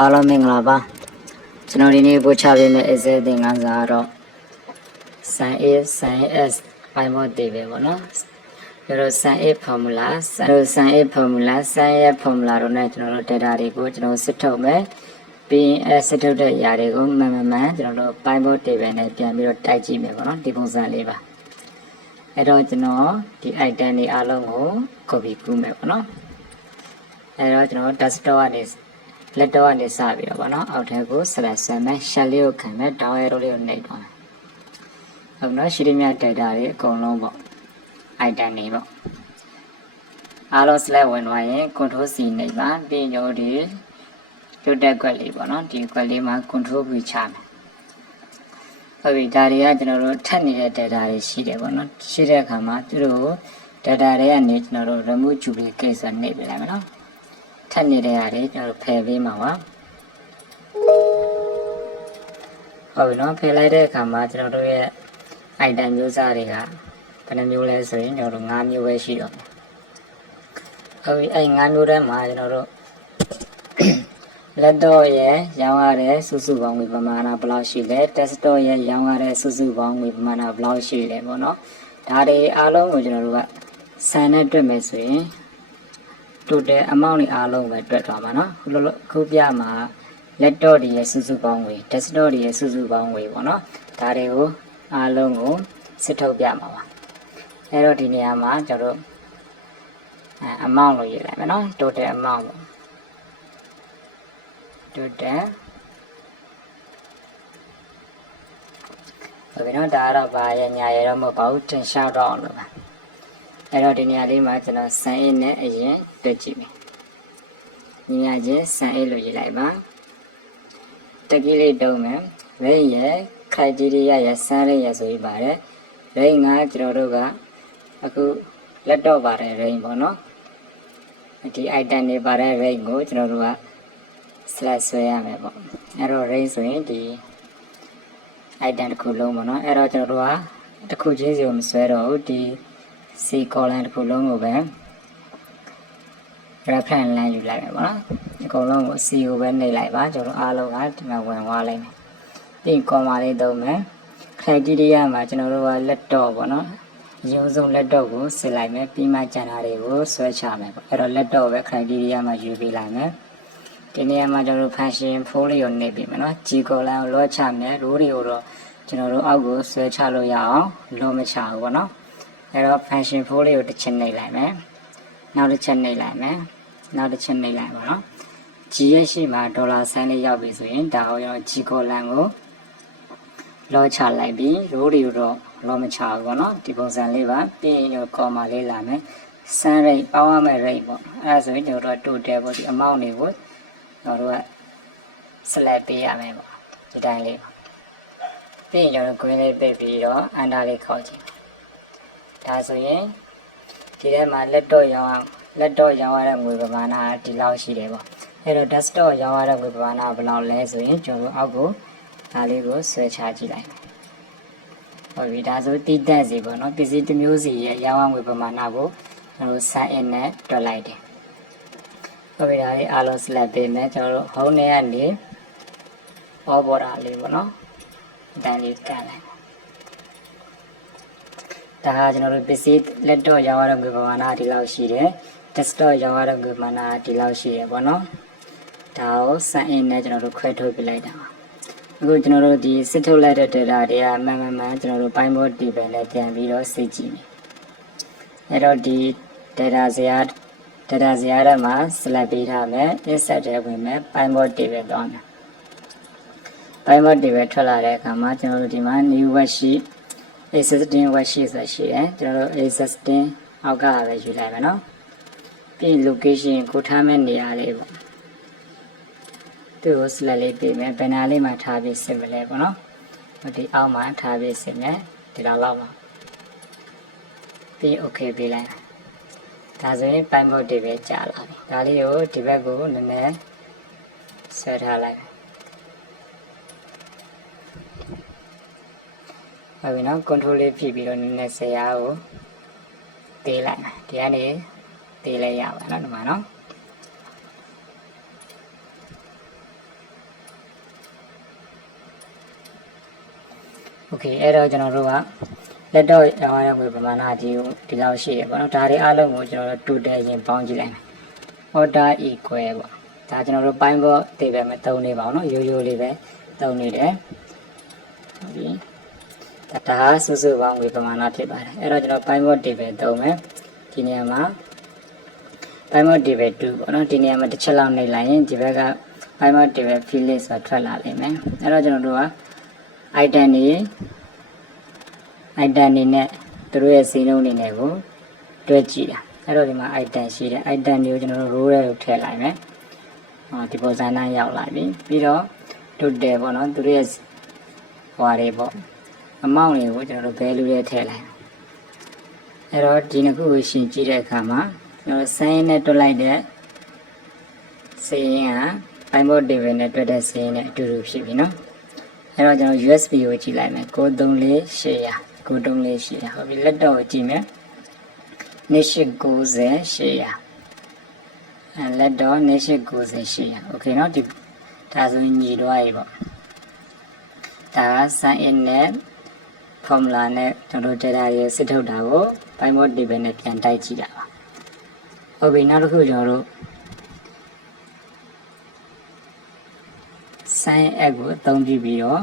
အားလုံးမင်္ဂလာပါကျွန်တော်ဒီနေ့ပို့ချပေးမယ့် essay သင်ခန်းစာကတော့ sin A sin S ဘိုင်မော့တေပဲပေါ့နော်ကျွန်တော် sin A formula sin A formula sin ရဲ့ formula တို့နဲ့ကျွန်တော်တို့ data တွေကိုကျွန်တော်စစ်ထုတ်မယ်ပြီးရင်စစ်ထုတ်တဲ့ຢာတွေကိုမှန်ကျွန်တော်တို့ဘိုင်မော့တေပဲနဲ့ပြန်ပြီးတော့တိုက်ကြည့်မယ်ပေါ့နော်ဒီပုံစံလေးပါအဲ့တော့ကျွန်တော်ဒီ item တွေအားလုံးကို copy ကူးမယ်ပေါ့နော်အဲ့တော့ကျွန်တော် desktop ကနေလက်တော့ကနေစပြီးတော့ဗောနော်အောက်ထဲကို select ဆမ်းမယ် shell လေးကိုခံမယ် down arrow လေးကိုနှိပ်သွားမယ်ဟုတ်နော်ရှိသမျှ data တွေအကုန်လုံးပေါ့ item တွေပေါ့အားလုံး select ဝင်သွားရင် control C နှိပ်ပါပြီးညိုဒီလွတ်တဲ့ကွက်လေးပေါ့နော်ဒီကွက်လေးမှာ control V ချမယ်ဟုတ်ပြီဒါတွေကကျွန်တော်တို့ထပ်နေတဲ့ data တွေရှိတယ်ပေါ့နော်ရှိတဲ့အခါမှာသူတို့ data တွေကနေကျွန်တော်တို့ remove duplicate ဆိုနှိပ်ပြလိုက်မယ်နော်ထပ်နေတဲ့ဟာတွေကျွန်တော်ဖယ်ပေးမှာပါဟုတ်ပြီနော်ဖယ်လိုက်တဲ့အခါမှာကျွန်တော်တို့ရဲ့ item မျိုးစားတွေကဘယ်နှမျိုးလဲဆိုရင်ကျွန်တော်တို့5မျိုးပဲရှိတော့မယ်ဟုတ်ပြီအဲ့5မျိုးထဲမှာကျွန်တော်တို့လက်တော့ရဲ့ရောင်းရတဲ့စုစုပေါင်းငွေပမာဏဘယ်လောက်ရှိလဲ desktop ရဲ့ရောင်းရတဲ့စုစုပေါင်းငွေပမာဏဘယ်လောက်ရှိလဲပေါ့နော်ဒါတွေအားလုံးကိုကျွန်တော်တို့ကစံနဲ့တွက်မယ်ဆိုရင်total amount တွေအားလုံးပဲတွက်သွားမှာနော်ခုပြမှာ laptop တွေရဲ့စုစုပေါင်းငွေ desktop တွေရဲ့စုစုပေါင်းငွေပေါ့နော်ဒါတွေကိုအားလုံးကိုစစ်ထုတ်ပြမှာပါအဲ့တော့ဒီနေရာမှာကျွန်တော်တို့amount လို့ရေးလိုက်မယ်နော် total amount ပေါ့ total ဟုတ်ပြီနော်ဒါကတော့ဘာရညာရတော့မဟုတ်ပါဘူးတင်ရှာတော့အောင်လို့ပါအဲ့တော့ဒီနေရာလေးမှာကျွန်တော် sin A နဲ့အရင်တွေ့ကြည့်မယ်ညီညာချင်း sin A လို့ရေးလိုက်ပါတကယ်လေးတုံးမယ် range ရဲ့ criteria ရဲ့ sun rate ရဲ့ဆိုပြီးပါတယ် range ကကျွန်တော်တို့ကအခုလက်တော့ပါတယ် range ပေါ့နော်ဒီ item တွေပါတဲ့ range ကိုကျွန်တော်တို့က select ဆွဲရမယ်ပေါ့အဲ့တော့ range ဆိုရင်ဒီ item တစ်ခုလုံးပေါ့နော်အဲ့တော့ကျွန်တော်တို့ကတစ်ခုချင်းစီကိုမဆွဲတော့ဘူးဒီ C column တစ်ခုလုံးကိုပဲ reference line ယူလိုက်မယ်ပေါ့နော်အကုန်လုံးကို C ကိုပဲနှိပ်လိုက်ပါကျွန်တော်အားလုံးကဒီမှာဝင်သွားလိုက်မယ်ပြီး comma လေးသုံးမယ် criteria မှာကျွန်တော်တို့ကလက်တော့ပေါ့နော်အရင်ဆုံးလက်တော့ကိုစစ်လိုက်မယ်ပြီးမှကျန်တာတွေကိုဆွဲချမယ်ပေါ့အဲ့တော့လက်တော့ပဲ criteria မှာယူပေးလိုက်မယ်ဒီနေရာမှာကျွန်တော်တို့ function 4လေးကိုနှိပ်ပြီးမယ်နော် G column ကိုလောချမယ် row တွေကိုတော့ကျွန်တော်တို့အောက်ကိုဆွဲချလို့ရအောင်လောမချဘူးပေါ့နော်အဲ့တော့ function 4လေးကိုတစ်ချက်နှိပ်လိုက်မယ်နောက်တစ်ချက်နှိပ်လိုက်မယ်နောက်တစ်ချက်နှိပ်လိုက်ပါနော် G ရဲ့ရှေ့မှာဒေါ်လာဆန်းလေးရောက်ပြီဆိုရင်ဒါကိုရော G column ကိုလောချလိုက်ပြီး row တွေကိုတော့လောမချဘူးပေါ့နော်ဒီပုံစံလေးပါပြီးရင် comma လေးလာမယ် sun rate ပေါင်းရမယ့် rate ပေါ့အဲ့ဒါဆိုရင်ကျွန်တော်တို့ total ပေါ့ဒီ amount တွေကိုကျွန်တော်တို့က select ပေးရမယ်ပေါ့ဒီတိုင်းလေးပါပြီးရင်ကျွန်တော် green လေးပိတ်ပြီးတော့ under လေးခေါက်ကြည့်ဒါဆိုရင်ဒီထဲမှာလက်တော့ရောင်းရတဲ့ငွေပမာဏဒီလောက်ရှိတယ်ပေါ့အဲ့တော့ desktop ရောင်းရတဲ့ငွေပမာဏဘယ်လောက်လဲဆိုရင်ကျွန်တော်တို့အောက်ကိုဒါလေးကိုဆွဲချကြည့်လိုက်ဟုတ်ပြီဒါဆိုတိတက်စီပေါ့နော်ပစ္စည်းတစ်မျိုးစီရဲ့ရောင်းရငွေပမာဏကိုကျွန်တော်တို့ sign in နဲ့တွက်လိုက်တယ်ဟုတ်ပြီဒါလေးအားလုံး select ပေးမယ်ကျွန်တော်တို့ home နဲ့ကနေ all border လေးပေါ့နော်ဒါလေးကန်လိုက်ဒါကကျွန်တော်တို့ပစ္စည်းလက်တော့ရောင်းရတဲ့ငွေပမာဏဒီလောက်ရှိတယ် desktop ရောင်းရတဲ့ငွေပမာဏဒီလောက်ရှိတယ်ပေါ့နော်ဒါကို sign in နဲ့ကျွန်တော်တို့ခွဲထုတ်ပြလိုက်တာပါအခုကျွန်တော်တို့ဒီစစ်ထုတ်လိုက်တဲ့ data တွေကမှန်ကျွန်တော်တို့ Python table နဲ့ပြန်ပြီးတော့စစ်ကြည့်မယ်အဲ့တော့ဒီ data ဇာတ်ထဲမှာ select ပေးထားမယ် insert ထဲဝင်မယ် Python table သွားမယ် Python table ထွက်လာတဲ့အခါမှာကျွန်တော်တို့ဒီမှာ new worksheet existing worksheet ဆိုရှိတယ်ကျွန်တော်တို့ existing အောက်ကပဲယူလိုက်မယ်နော်ပြီး location ကိုထားမဲ့နေရာလေးပေါ့သူ့ကို select လေးပေးမယ်ဘယ်နာလေးမှာထားပြီးစစ်မလဲပေါ့နော်ဒီအောက်မှာထားပြီးစစ်မယ်ဒီလောက်မှာပြီး okay ပေးလိုက်ဒါဆိုရင် Python table ကြာလာပြီဒါလေးကိုဒီဘက်ကိုနည်းနည်းဆွဲထားလိုက်ဟုတ်ပြီနော် control လေးဖြည့်ပြီးတော့နည်းနည်းဆရာကိုတေးလိုက်ဒီကနေတေးလိုက်ရပါနော်ဒီမှာနော် Okay အဲ့တော့ကျွန်တော်တို့ကလက်တော့ရောင်းရတဲ့ပမာဏကြီးကိုဒီလောက်ရှိတယ်ပေါ့နော်ဒါတွေအားလုံးကိုကျွန်တော်တို့ total ရင်ပေါင်းကြည့်လိုက်မယ် order equal ပေါ့ဒါကျွန်တော်တို့ပိုင်းဘောတေပဲမသုံးနေပါဘူးနော်ရိုးရိုးလေးပဲသုံးနေတယ်ဟုတ်ပြီဒါစုစုပေါင်းဝေပမာဏဖြစ်ပါတယ်အဲ့တော့ကျွန်တော်ပိုင်းဘောတေပဲသုံးမယ်ဒီနေရာမှာပိုင်းဘောတေပဲ2ပေါ့နော်ဒီနေရာမှာတစ်ချက်လောက်နှိပ်လိုက်ရင်ဒီဘက်ကပိုင်းဘောတေပဲ field ဆိုထွက်လာလိမ့်မယ်အဲ့တော့ကျွန်တော်တို့က item တွေနဲ့သူတို့ရဲ့ဈေးနှုန်းတွေနဲ့ကိုတွဲကြည့်တာအဲ့တော့ဒီမှာ item ရှိတယ် item တွေကိုကျွန်တော်တို့ row ထဲကိုထည့်လိုက်မယ်ဒီပုံစံနဲ့ရောက်လာပြီပြီးတော့ total ပေါ့နော်သူတို့ရဲ့ဟွာတွေပေါ့ amount တွေကိုကျွန်တော်တို့ value ထဲထည့်လိုက်အဲ့တော့ဒီနှစ်ခုကိုရှင်းကြည့်တဲ့အခါမှာကျွန်တော် sign နဲ့တွက်လိုက်တဲ့စာရင်းက Bible table နဲ့တွက်တဲ့စာရင်းနဲ့အတူတူဖြစ်ပြီနော်အဲ့တော့ကျွန်တော် USB ကိုကြည့်လိုက်မယ်934800 934800ဟုတ်ပြီလက်တော့ကိုကြည့်မယ်2890လက်တော့2890โอเคเนาะဒီဒါဆိုရင်ညီတော့ရေပေါ့ဒါက sign in နဲ့ formula နဲ့ကျွန်တော် data တွေစစ်ထုတ်တာကို Bible table နဲ့ပြန်တိုက်ကြည့်တာပါဟုတ်ပြီနောက်တစ်ခုကျွန်တော်တို့ sign app ကိုအသုံးပြုပြီးတော့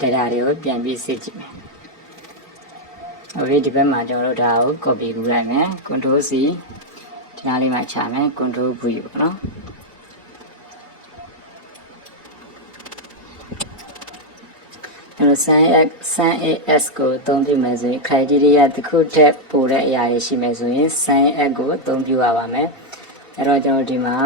data တွေကိုပြန်ပြီးစစ်ကြည့်မယ်โอเคဒီဘက်မှာကျွန်တော်တို့ဒါကို copy လုပ်လိုက်မယ် control C ဒီနားလေးမှာချမယ် control V ပေါ့နော်အဲ့တော့ sign as ကိုအသုံးပြုမယ်ဆိုရင် criteria တစ်ခုတည်းပို့တဲ့အရာတွေရှိမယ်ဆိုရင် sign app ကိုအသုံးပြုရပါမယ်အဲ့တော့ကျွန်တော်ဒီမှာ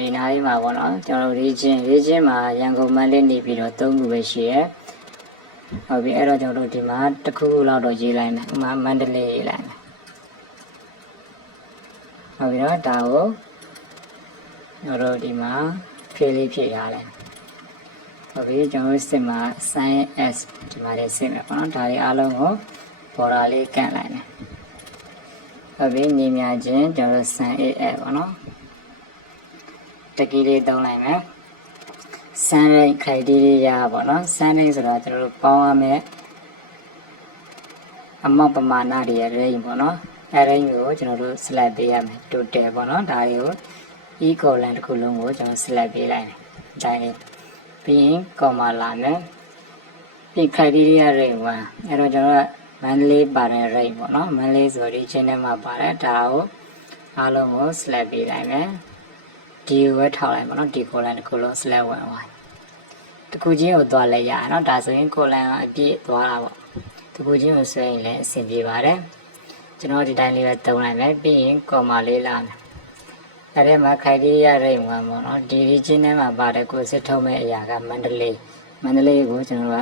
ဒီနားလေးမှာပေါ့နော်ကျွန်တော် region မှာရန်ကုန်မန္တလေးနေပြီးတော့3ခုပဲရှိရယ်ဟုတ်ပြီအဲ့တော့ကျွန်တော်တို့ဒီမှာတစ်ခုခုလောက်တော့ရေးလိုက်မယ်ဥမာမန္တလေးရေးလိုက်မယ်ဟုတ်ပြီနော်ဒါကိုကျွန်တော်တို့ဒီမှာ fill လေးဖြည့်ထားလိုက်ဟုတ်ပြီကျွန်တော်စစ်မှာ sign as ဒီမှာလေးစစ်မယ်ပေါ့နော်ဒါတွေအားလုံးကို border လေးကန့်လိုက်မယ်ဟုတ်ပြီညီမြချင်းကျွန်တော် sign as ပေါ့နော်တကီးလေးသုံးလိုက်မယ် sign rate criteria ပေါ့နော် sign rate ဆိုတာကျွန်တော်တို့ပေါင်းရမယ်အမောက်ပမာဏတွေရဲ့ range ပေါ့နော်အဲ range ကိုကျွန်တော်တို့ select ပေးရမယ် total ပေါ့နော်ဒါတွေကို equal တစ်ခုလုံးကိုကျွန်တော် select ပေးလိုက်မယ်ဒါလေးပြီးရင် comma လာမယ်ပြီး criteria rate 1အဲ့တော့ကျွန်တော်ကမန္တလေးပါတဲ့ rate ပေါ့နော်မန္တလေးဆိုဒီချင်းထဲမှာပါတယ်ဒါကိုအားလုံးကို select ပေးလိုက်မယ်ဒီကိုပဲထောက်လိုက်ပါတော့ဒီ column တစ်ခုလုံး select 1တခုချင်းကိုသွားလဲရအောင်เนาะဒါဆိုရင် column အပြည့်သွားတာပေါ့တခုချင်းကိုဆွဲရင်လည်းအဆင်ပြေပါတယ်ကျွန်တော်ဒီတိုင်းလေးပဲတုံးလိုက်မယ်ပြီးရင် comma လေးလာမယ်အဲ့ဒီမှာ criteria rate 1ပေါ့เนาะဒီ region ထဲမှာပါတယ်ကိုစစ်ထုတ်မဲ့အရာကမန္တလေးကိုကျွန်တော်က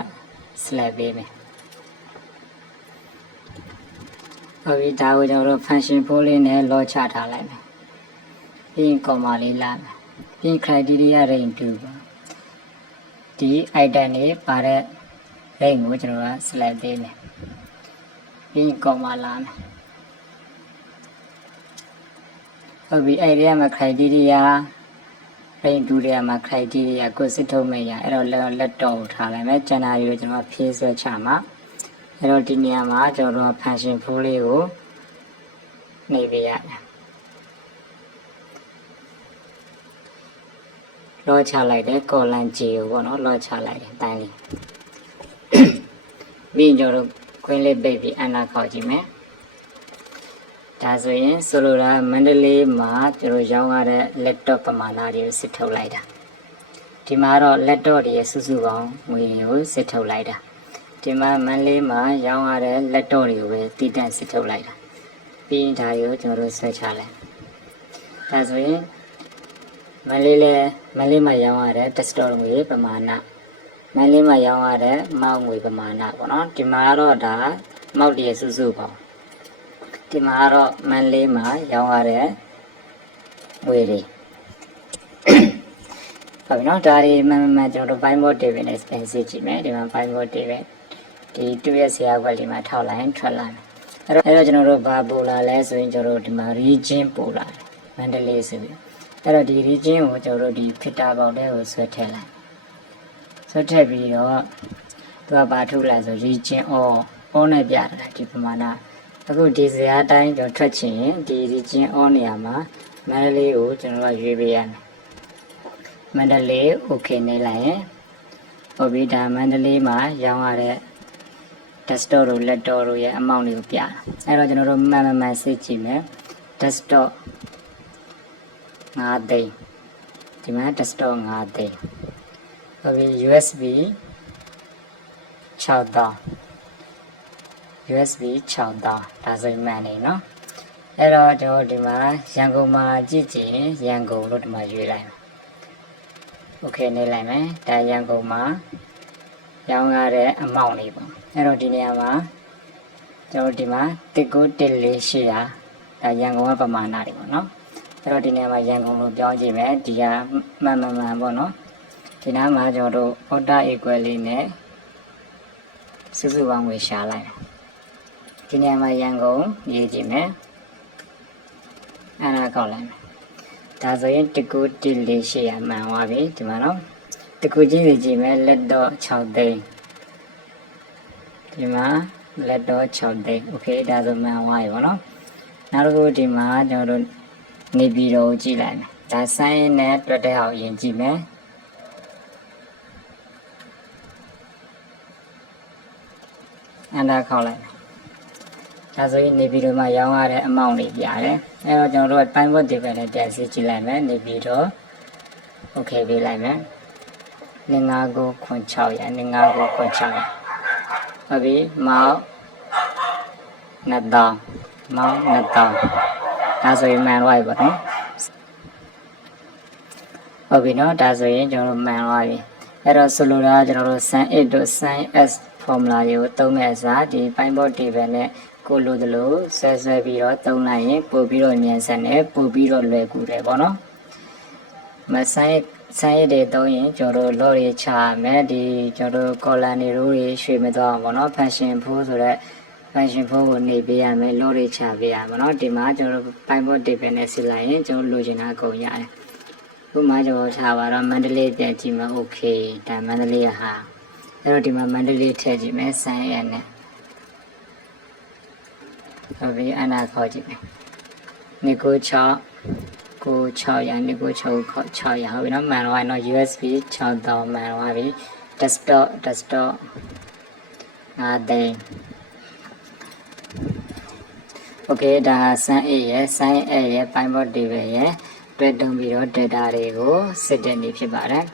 select ပေးမယ်ဟုတ်ပြီဒါကိုကျွန်တော်တို့ function 4လေးနဲ့ load ချထားလိုက်မယ်ပြီးရင် comma လေးလာမယ်ပြီး criteria range 2ပေါ့ဒီ item တွေပါတဲ့ range ကိုကျွန်တော်က select ပေးမယ်ပြီးရင် comma လာမယ်ဟုတ်ပြီအဲ့ဒီမှာ criteria range 2ထဲမှာ criteria ကိုစစ်ထုတ်မယ်ရအဲ့တော့လက်တော့ထားလိုက်မယ်ကျန်တာတွေကိုကျွန်တော်ဖြည့်ဆွဲချမှာအဲ့တော့ဒီနေရာမှာကျွန်တော်တို့ function 4လေးကိုနှိပ်ပေးရမယ်လောချလိုက်တယ် column G ကိုပေါ့နော်လောချလိုက်တယ်တိုင်းလေးပြီးရင်ကျွန်တော်တို့ခွင်းလေးပိတ်ပြီးအနာခောက်ကြည့်မယ်ဒါဆိုရင်ဆိုလိုတာမန္တလေးမှာကျွန်တော်ရောင်းရတဲ့ laptop ပမာဏတွေကိုစစ်ထုတ်လိုက်တာဒီမှာတော့ laptop တွေရဲ့စုစုပေါင်းငွေတွေကိုစစ်ထုတ်လိုက်တာဒီမှာမန္တလေးမှာရောင်းရတဲ့ laptop တွေကိုပဲတည်တံ့စစ်ထုတ်လိုက်တာပြီးရင်ဒါတွေကိုကျွန်တော်တို့ဆွဲချလိုက်ဒါဆိုရင်မန္တလေးမှာရောင်းရတဲ့ desktop ငွေပမာဏမန္တလေးမှာရောင်းရတဲ့မောက်ငွေပမာဏပေါ့နော်ဒီမှာတော့ဒါမောက်တည်းစုစုပေါ့ဒီမှာတော့မန္တလေးမှာရောင်းရတဲ့ငွေတွေဟုတ်ပြီနော်ဒါတွေမှန်ကျွန်တော်တို့ Bible table နဲ့ expense ကြည့်မယ်ဒီမှာ Bible table ဒီတူရဲ့ဆရာခွက်လေးမှာထောက်လိုက်ထွက်လာမယ်အဲ့တော့ကျွန်တော်တို့ဘာပို့လာလဲဆိုရင်ကျွန်တော်တို့ဒီမှာ region ပို့လာတယ်မန္တလေးဆိုပြီးအဲ့တော့ဒီ region ကိုကျွန်တော်တို့ဒီ filter box ထဲကိုဆွဲထည့်လိုက်ဆွဲထည့်ပြီးတော့ သူကဘာထုတ်လဲဆို region all နဲ့ပြတာဒီပမာဏအခုဒီဇာတ်တိုင်းကျွန်တော်ထွက်ချင်ရင်ဒီ region all နေရာမှာမန္တလေးကိုကျွန်တော်ကရွေးပေးရမယ်မန္တလေး okay နေလိုက်ရင်ဟုတ်ပြီဒါမန္တလေးမှာရောင်းရတဲ့ desktop တို့ laptop တို့ရဲ့အမောင့်တွေကိုပြတာအဲ့တော့ကျွန်တော်တို့မှန်စစ်ကြည့်မယ် desktop 5သိန်းဒီမှာ desktop 5သိန်းဟုတ်ပြီ USB 6000 USB 6000ဒါဆိုရင်မှန်နေနော်အဲ့တော့ကျွန်တော်ဒီမှာရန်ကုန်မှာကြည့်ကြည့်ရန်ကုန်လို့ဒီမှာရွေးလိုက်မယ်โอเคနေလိုက်မယ်ဒါရန်ကုန်မှာရောင်းရတဲ့အမောင့်လေးပေါ့အဲ့တော့ဒီနေရာမှာကျွန်တော်ဒီမှာ191400ဒါရန်ကုန်ကပမာဏတွေပေါ့နော်အဲ့တော့ဒီနေရာမှာရန်ကုန်လို့ပြောင်းကြည့်မယ်ဒီကမှန်ပေါ့နော်ဒီနားမှာကျွန်တော်တို့ order equal လေးနဲ့စုစုပေါင်းငွေရှာလိုက်ဒီနေရာမှာရန်ကုန်ရေးကြည့်မယ်အဲ့ဒါကောက်လိုက်မယ်ဒါဆိုရင်191400မှန်သွားပြီဒီမှာနော်တကူချင်းစီကြည့်မယ်လက်တော့6သိန်းဒီမှာလက်တော့6သိန်းโอเคဒါဆိုမှန်သွားပြီပေါ့နော်နောက်တစ်ခုဒီမှာကျွန်တော်တို့နေပြည်တော်ကိုကြည့်လိုက်မယ်ဒါဆိုင်းနဲ့တွက်တဲ့ဟာကိုယင်ကြည့်မယ်အန္တာခေါက်လိုက်ဒါဆိုရင်နေပြည်တော်မှာရောင်းရတဲ့အမောင့်လေးပြရတယ်အဲတော့ကျွန်တော်တို့တိုင်းဘတ်ဒီပဲနဲ့ပြန်စီကြည့်လိုက်မယ်နေပြည်တော်โอเคပေးလိုက်မယ်5996ရ5996ရဟုတ်ပြီမောက်2000မောက်2000ဒါဆိုရင်မှန်သွားပြီပေါ့နော်ဟုတ်ပြီနော်ဒါဆိုရင်ကျွန်တော်တို့မှန်သွားပြီအဲ့တော့ဆိုလိုတာကကျွန်တော်တို့ sin 8တို့ sin s formula တွေကိုသုံးမဲ့အစားဒီ pinboard table နဲ့ကိုလိုသလိုဆွဲပြီးတော့သုံးလိုက်ရင်ပို့ပြီးတော့မြန်ဆန်တယ်ပို့ပြီးတော့လွယ်ကူတယ်ပေါ့နော်မဆိုင်ရတဲ့သုံးရင်ကျွန်တော်တို့ load တွေချမယ်ဒီကျွန်တော်တို့ column တွေရိုးတွေရွှေ့မသွားအောင်ပေါ့နော် function 4ဆိုတော့ function 4ကိုနေပေးရမယ် load တွေချပေးရမယ်နော်ဒီမှာကျွန်တော်တို့ pinboard table နဲ့စစ်လိုက်ရင်ကျွန်တော်လိုချင်တာအကုန်ရတယ်ခုမှကျွန်တော်ထားပါတော့မန္တလေးပြန်ကြည့်မယ် okay ဒါမန္တလေးကဟာအဲ့တော့ဒီမှာမန္တလေးထည့်ကြည့်မယ် sin n နဲ့ဟုတ်ပြီအနာခေါ်ကြည့်မယ်96ရ96ခေါ်6ရဟုတ်ပြီနော်မှန်တော့နော် USB 6000မှန်သွားပြီ desktop 5သိန်း okay ဒါ sin a ရယ် sin a ရယ် pinboard table ရယ်တွဲတုံးပြီးတော့ data တွေကိုစစ်တဲ့နေဖြစ်ပါတယ်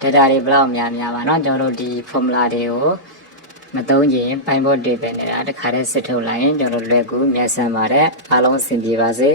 data တွေဘယ်လောက်များပါเนาะကျွန်တော်တို့ဒီ formula တွေကိုမသုံးရင် pinboard table နဲ့တခါတည်းစစ်ထုတ်လိုက်ရင်ကျွန်တော်တို့လွယ်ကူမြန်ဆန်ပါတယ်အားလုံးအဆင်ပြေပါစေ